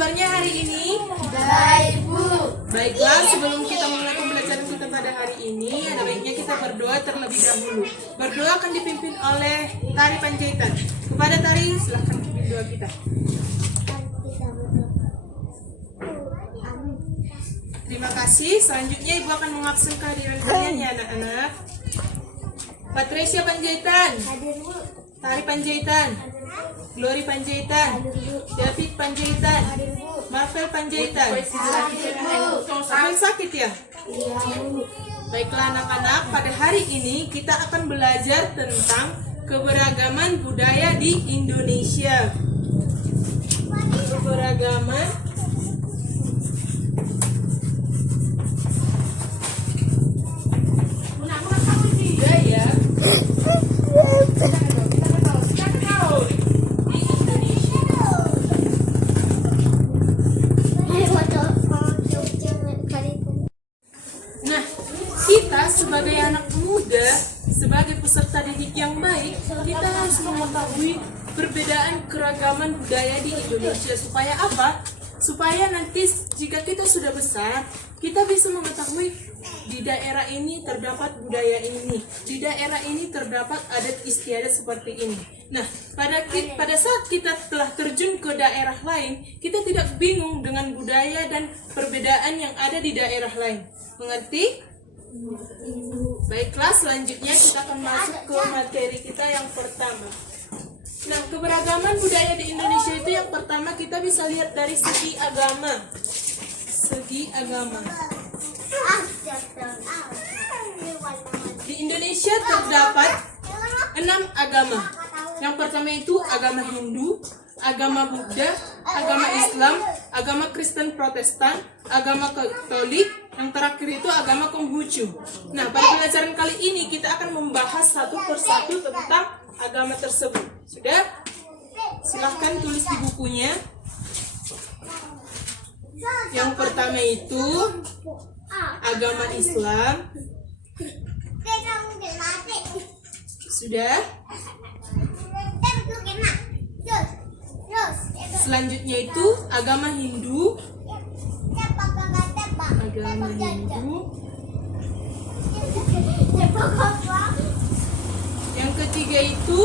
kabarnya hari ini? Baik, Bu. Baiklah, sebelum kita mulai pembelajaran kita pada hari ini, ada baiknya kita berdoa terlebih dahulu. Berdoa akan dipimpin oleh Tari Panjaitan. Kepada Tari, silahkan pimpin doa kita. Terima kasih. Selanjutnya Ibu akan mengabsen kehadiran kalian ya anak-anak. Patricia Panjaitan, Hadir, Bu. Tari Panjaitan, Glory Panjaitan, David Panjaitan, Hadir, Bu. Marvel Panjaitan. Hadir, Bu. Sampai sakit ya? Iya, Bu. Baiklah anak-anak, pada hari ini kita akan belajar tentang keberagaman budaya di Indonesia. Keberagaman budaya di Indonesia. Nah, kita sebagai anak muda, sebagai peserta didik yang baik, kita harus mengetahui perbedaan keragaman budaya di Indonesia. Supaya apa? Supaya nanti jika kita sudah besar, kita bisa mengetahui di daerah ini terdapat budaya ini, di daerah ini terdapat adat istiadat seperti ini. Nah, pada saat kita telah terjun ke daerah lain, kita tidak bingung dengan budaya dan perbedaan yang ada di daerah lain. Mengerti? Baiklah, selanjutnya kita akan masuk ke materi kita yang pertama. Nah, keberagaman budaya di Indonesia itu yang pertama kita bisa lihat dari segi agama. Segi agama. Di Indonesia terdapat 6 agama. Yang pertama itu agama Hindu, agama Buddha, agama Islam, agama Kristen Protestan, agama Katolik, yang terakhir itu agama Konghucu. Nah, pada pelajaran kali ini kita akan membahas satu persatu tentang agama tersebut. Sudah? Silahkan tulis di bukunya. Yang pertama itu agama Islam. Sudah? Selanjutnya itu agama Hindu. Agama Hindu. Yang ketiga itu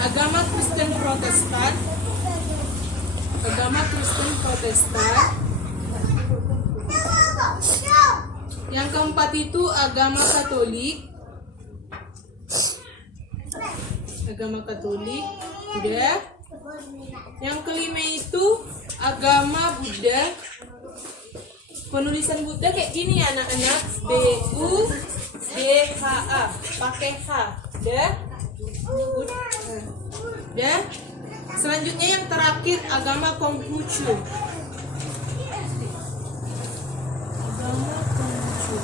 agama Kristen Protestan. Agama Kristen Protestan. Yang keempat itu agama Katolik. Agama Katolik. Udah. Yang kelima itu agama Buddha. Penulisan Buddha kayak gini ya anak-anak. B-U-D-H-A. Pakai H. Udah. Udah. Selanjutnya yang terakhir agama Konghucu. Agama Konghucu.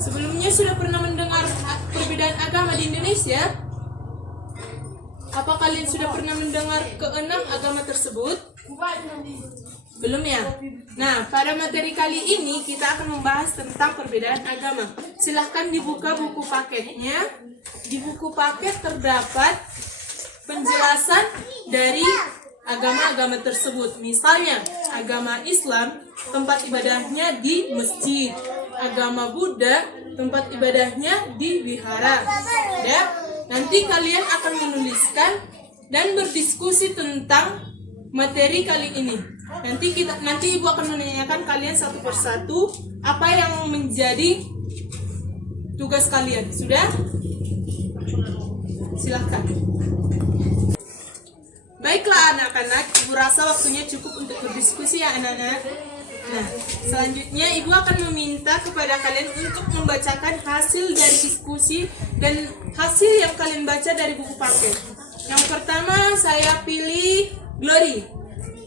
Sebelumnya sudah pernah mendengar perbedaan agama di Indonesia? Apa kalian sudah pernah mendengar keenam agama tersebut? Belum ya? Nah, pada materi kali ini kita akan membahas tentang perbedaan agama. Silahkan dibuka buku paketnya. Di buku paket terdapat penjelasan dari agama-agama tersebut. Misalnya, agama Islam, tempat ibadahnya di masjid. Agama Buddha, tempat ibadahnya di wihara. Ya? Nanti kalian akan menuliskan dan berdiskusi tentang materi kali ini. Nanti Ibu akan menanyakan kalian satu persatu apa yang menjadi tugas kalian. Sudah? Silahkan. Baiklah anak-anak, Ibu rasa waktunya cukup untuk berdiskusi ya anak-anak. Nah, selanjutnya Ibu akan meminta kepada kalian untuk membacakan hasil dari diskusi dan hasil yang kalian baca dari buku paket. Yang pertama saya pilih Glory.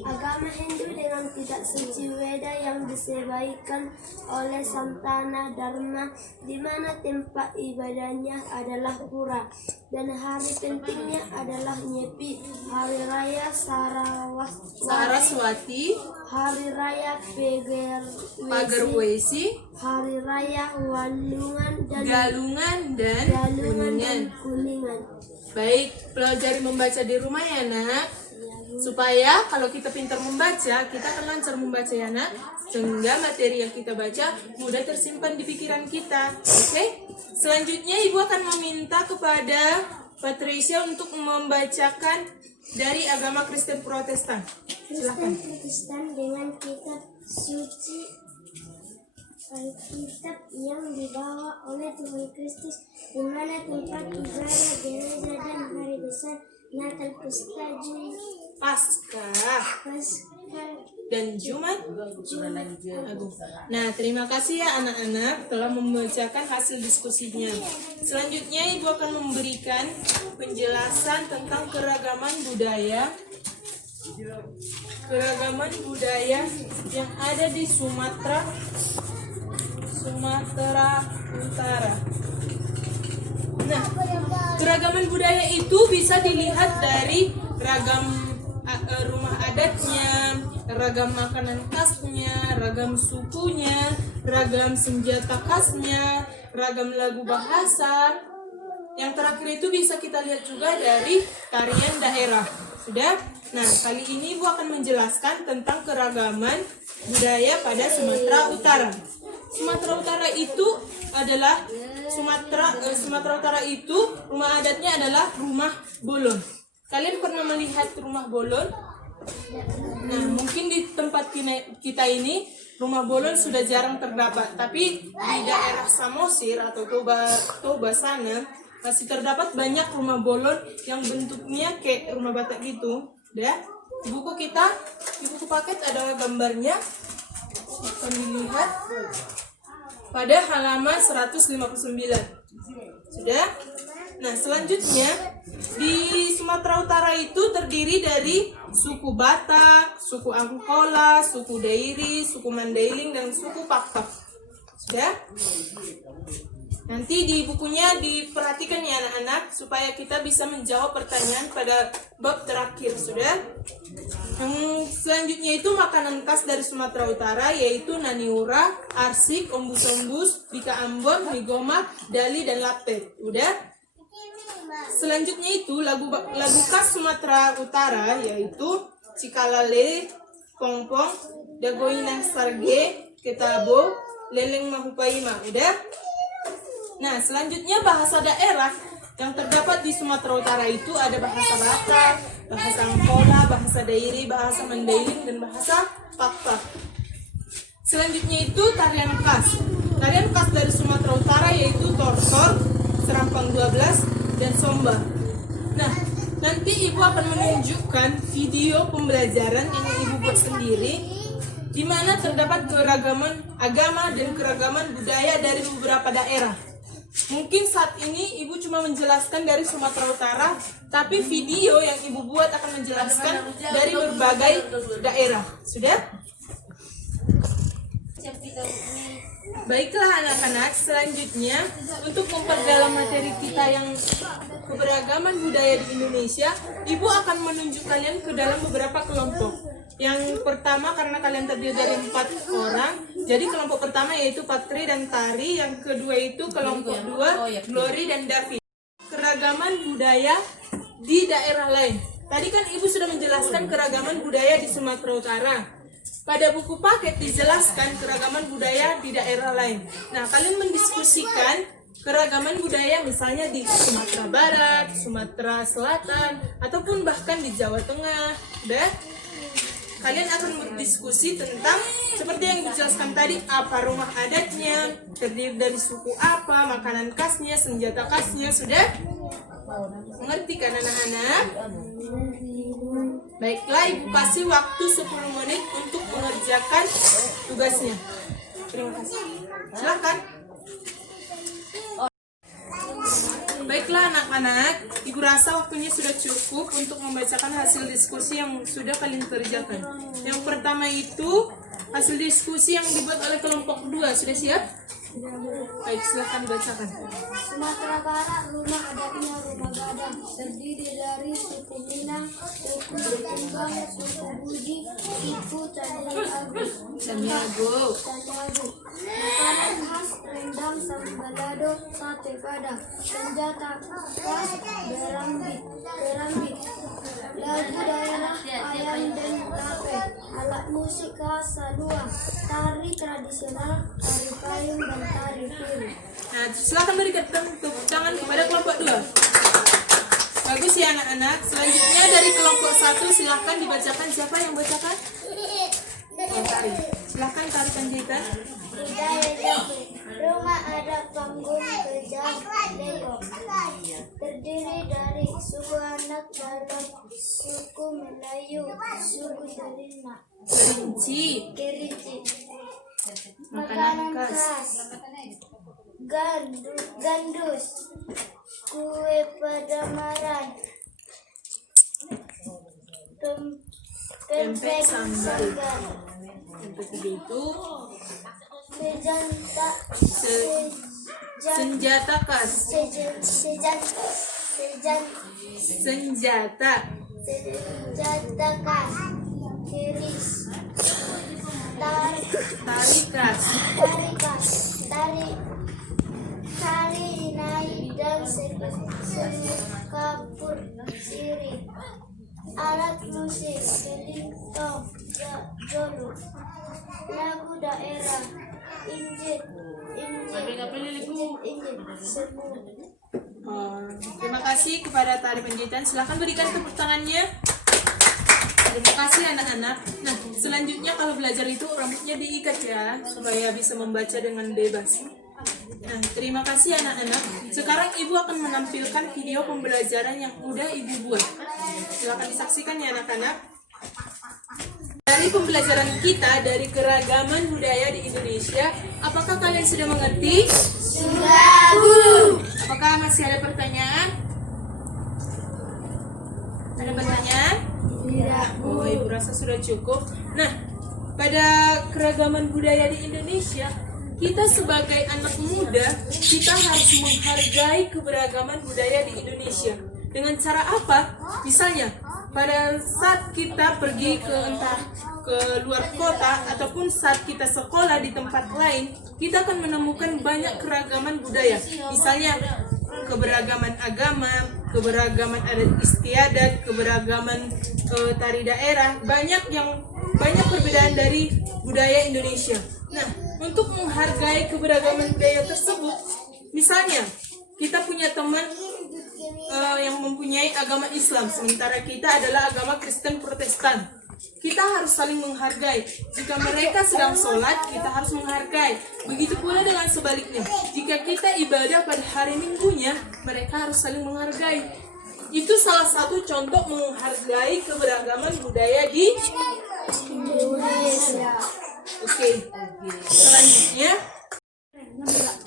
Agama Hindu dengan kitab suci Weda yang disesuaikan oleh Santana Dharma, di mana tempat ibadahnya adalah pura dan hari pentingnya adalah Nyepi, hari raya Saraswati, hari raya Pagerwesi, hari raya Galungan dan Kuningan. Kuningan. Baik, pelajari membaca di rumah ya nak. Supaya kalau kita pintar membaca, kita akan lancar membaca ya nak, sehingga materi yang kita baca mudah tersimpan di pikiran kita. Oke? Selanjutnya ibu akan meminta kepada Patricia untuk membacakan dari agama Kristen Protestan. Kristen Protestan dengan kitab suci Alkitab yang dibawa oleh Tuhan Kristus, di mana tempat ibadah, gereja, dan hari besar Natal, Pesta Paskah Paskah dan Jumat Agung. Nah, terima kasih ya anak-anak telah membacakan hasil diskusinya. Selanjutnya ibu akan memberikan penjelasan tentang keragaman budaya yang ada di Sumatera Utara. Nah, keragaman budaya itu bisa dilihat dari ragam rumah adatnya, ragam makanan khasnya, ragam sukunya, ragam senjata khasnya, ragam lagu bahasa. Yang terakhir itu bisa kita lihat juga dari tarian daerah. Sudah? Nah, kali ini Ibu akan menjelaskan tentang keragaman budaya pada Sumatera Utara. Sumatera Utara itu adalah Sumatera Utara itu rumah adatnya adalah rumah bolon. Kalian pernah melihat rumah bolon? Nah, mungkin di tempat kita ini rumah bolon sudah jarang terdapat, tapi di daerah Samosir atau Toba sana masih terdapat banyak rumah bolon yang bentuknya kayak rumah Batak gitu. Ya, di buku paket ada gambarnya. Akan dilihat pada halaman 159. Sudah? Nah, selanjutnya di Sumatera Utara itu terdiri dari suku Batak, suku Angkola, suku Dairi, suku Mandailing, dan suku Pakpak. Sudah? Nanti di bukunya diperhatikan ya anak-anak supaya kita bisa menjawab pertanyaan pada bab terakhir. Sudah? Yang selanjutnya itu makanan khas dari Sumatera Utara yaitu naniura, arsik, ombus-ombus, bika ambon, migoma, dali, dan lapet. Udah? Selanjutnya itu lagu khas Sumatera Utara yaitu cikalale, pongpong, dagoina sarge, ketabo, leleng mahupaima. Udah? Nah, selanjutnya bahasa daerah yang terdapat di Sumatera Utara itu ada bahasa Batak, bahasa Angkola, bahasa Dairi, bahasa Mandailing, dan bahasa Pakpak. Selanjutnya itu tarian khas. Tarian khas dari Sumatera Utara yaitu tortor, serampang 12, dan somba. Nah, nanti Ibu akan menunjukkan video pembelajaran yang Ibu buat sendiri, di mana terdapat keragaman agama dan keragaman budaya dari beberapa daerah. Mungkin saat ini Ibu cuma menjelaskan dari Sumatera Utara, tapi video yang Ibu buat akan menjelaskan dari berbagai daerah. Sudah? Baiklah anak-anak, selanjutnya untuk memperdalam materi kita yang keberagaman budaya di Indonesia, Ibu akan menunjuk kalian ke dalam beberapa kelompok. Yang pertama, karena kalian terdiri dari 4 orang, jadi kelompok pertama yaitu Patri dan Tari, yang kedua itu kelompok 2 Glory dan David. Keragaman budaya di daerah lain. Tadi kan Ibu sudah menjelaskan keragaman budaya di Sumatera Utara. Pada buku paket dijelaskan keragaman budaya di daerah lain. Nah, kalian mendiskusikan keragaman budaya misalnya di Sumatera Barat, Sumatera Selatan, ataupun bahkan di Jawa Tengah. Udah? Kalian akan berdiskusi tentang seperti yang dijelaskan tadi, apa rumah adatnya, terdiri dari suku apa, makanan khasnya, senjata khasnya. Sudah? Mengerti kan anak-anak? Baiklah, Ibu kasih waktu 10 menit untuk mengerjakan tugasnya. Terima kasih. Silakan. Baiklah anak-anak, Ibu rasa waktunya sudah cukup untuk membacakan hasil diskusi yang sudah kalian kerjakan. Yang pertama itu hasil diskusi yang dibuat oleh kelompok 2. Sudah siap? Baik, silakan bacakan. Sumatera Barat, rumah adatnya rumah gadang, terdiri dari suku Minang, suku Tunggang, suku Budi, suku Caniago. Makanan khas rendang Padang, Sambalado, Sate Padang, senjata khas derambit, lagu daerah ayam dan tape, alat musik khas Saluang, tari tradisional, tari payung dan tari piring. Nah, silakan berikan tepuk tangan kepada kelompok 2. Bagus ya anak-anak. Selanjutnya dari kelompok 1 silahkan dibacakan. Siapa yang bacakan? Tari. Silahkan Tari Panjaitan. Budaya Jawa. Rumah adat panggung kejang leo. Terdiri dari suku anak dalam suku Melayu, suku Terina, Kerinci. Makanan khas. Gandus, kue Padamaran, pempek sanggar, Yang ketiga itu senjata khas. Senjata. khas, keris, Tari khas. tari naik dan kapur sirih, alat musik kelintong, jolu, lagu daerah, injil, semut. Terima kasih kepada Tari Panjaitan. Silahkan berikan tepuk tangannya. Terima kasih anak-anak. Nah, selanjutnya kalau belajar itu rambutnya diikat ya, supaya bisa membaca dengan bebas. Nah, terima kasih anak-anak. Sekarang Ibu akan menampilkan video pembelajaran yang udah Ibu buat. Silakan disaksikan ya anak-anak. Dari pembelajaran kita dari keragaman budaya di Indonesia, apakah kalian sudah mengerti? Sudah, Bu. Apakah masih ada pertanyaan? Ada pertanyaan? Tidak, Bu. Oh, Ibu rasa sudah cukup. Nah, pada keragaman budaya di Indonesia, kita sebagai anak muda, kita harus menghargai keberagaman budaya di Indonesia. Dengan cara apa? Misalnya, pada saat kita pergi ke luar kota ataupun saat kita sekolah di tempat lain, kita akan menemukan banyak keragaman budaya. Misalnya, keberagaman agama, keberagaman adat istiadat, keberagaman tari daerah, banyak perbedaan dari budaya Indonesia. Nah, untuk menghargai keberagaman budaya tersebut, misalnya kita punya teman yang mempunyai agama Islam, sementara kita adalah agama Kristen Protestan. Kita harus saling menghargai. Jika mereka sedang sholat, kita harus menghargai. Begitu pula dengan sebaliknya. Jika kita ibadah pada hari Minggunya, mereka harus saling menghargai. Itu salah satu contoh menghargai keberagaman budaya di Indonesia. Oke. Selanjutnya,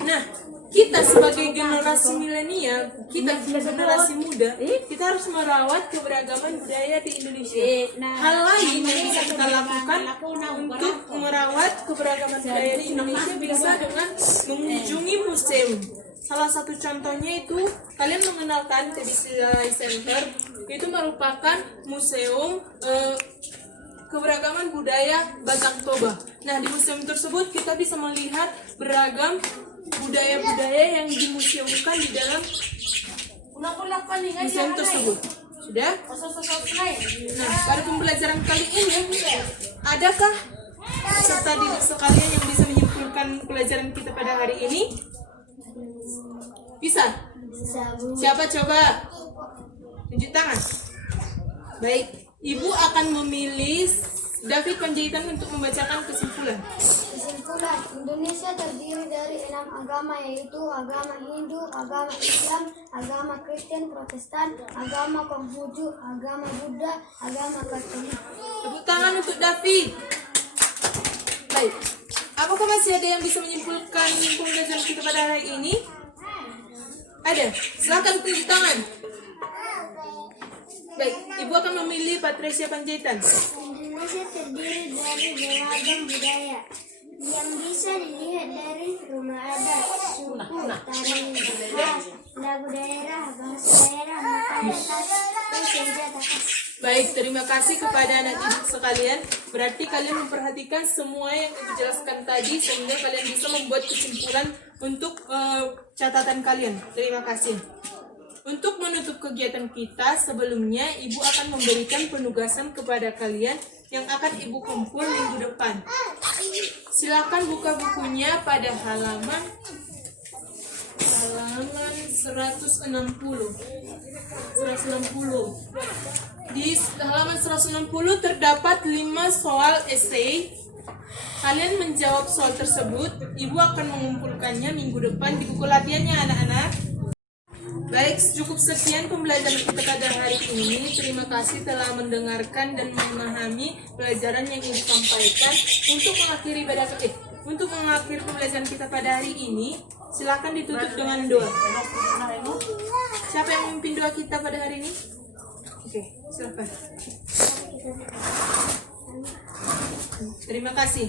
nah, kita sebagai generasi milenial, kita generasi muda, kita harus merawat keberagaman budaya di Indonesia. Hal lain yang bisa kita lakukan untuk merawat keberagaman budaya di Indonesia bisa dengan mengunjungi museum. Salah satu contohnya itu kalian mengenalkan TBCI Center, itu merupakan museum keberagaman budaya Batak Toba. Nah, di museum tersebut kita bisa melihat beragam budaya-budaya yang dimuseumkan di dalam museum tersebut. Sudah? Nah, pada pembelajaran kali ini, adakah peserta didik sekalian yang bisa menyimpulkan pelajaran kita pada hari ini? Bisa? Siapa coba? Tunjuk tangan. Baik, Ibu akan memilih David Panjaitan untuk membacakan kesimpulan. Kesimpulan, Indonesia terdiri dari 6 agama, yaitu agama Hindu, agama Islam, agama Kristen Protestan, agama Konghucu, agama Buddha, agama Katolik. Tepuk tangan untuk David. Baik, apakah masih ada yang bisa menyimpulkan pembelajaran kita pada hari ini? Ada, silakan tunjuk tangan. Baik, Ibu akan memilih Patricia Panjaitan. Indonesia terdiri dari beragam budaya yang bisa dilihat dari rumah adat, suku, tari khas, lagu daerah, bahasa daerah, makanan khas, dan senjata khas. Baik, terima kasih kepada anak didik sekalian. Berarti kalian memperhatikan semua yang Ibu jelaskan tadi sehingga kalian bisa membuat kesimpulan untuk catatan kalian. Terima kasih. Untuk menutup kegiatan kita, sebelumnya Ibu akan memberikan penugasan kepada kalian yang akan Ibu kumpul minggu depan. Silakan buka bukunya pada halaman 160. Di halaman 160 terdapat 5 soal esai. Kalian menjawab soal tersebut. Ibu akan mengumpulkannya minggu depan di buku latihannya, anak-anak. Baik, cukup sekian pembelajaran kita pada hari ini. Terima kasih telah mendengarkan dan memahami pelajaran yang Ibu sampaikan. Untuk mengakhiri pembelajaran kita pada hari ini, silakan ditutup dengan doa. Siapa yang memimpin doa kita pada hari ini? Oke, silakan. Terima kasih.